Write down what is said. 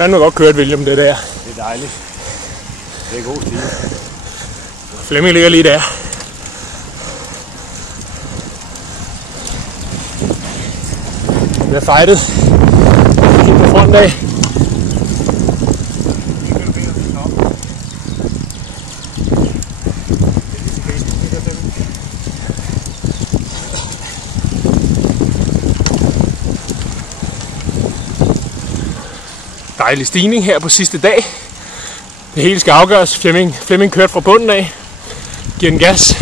Fanden godt kørt, William, det der. Det er dejligt. Det er god stil. Flemming ligger lige der. Vi har fightet. Kig på fronten af. Dejlig stigning her på sidste dag. Det hele skal afgøres. Flemming kørte fra bunden af. Giver den gas.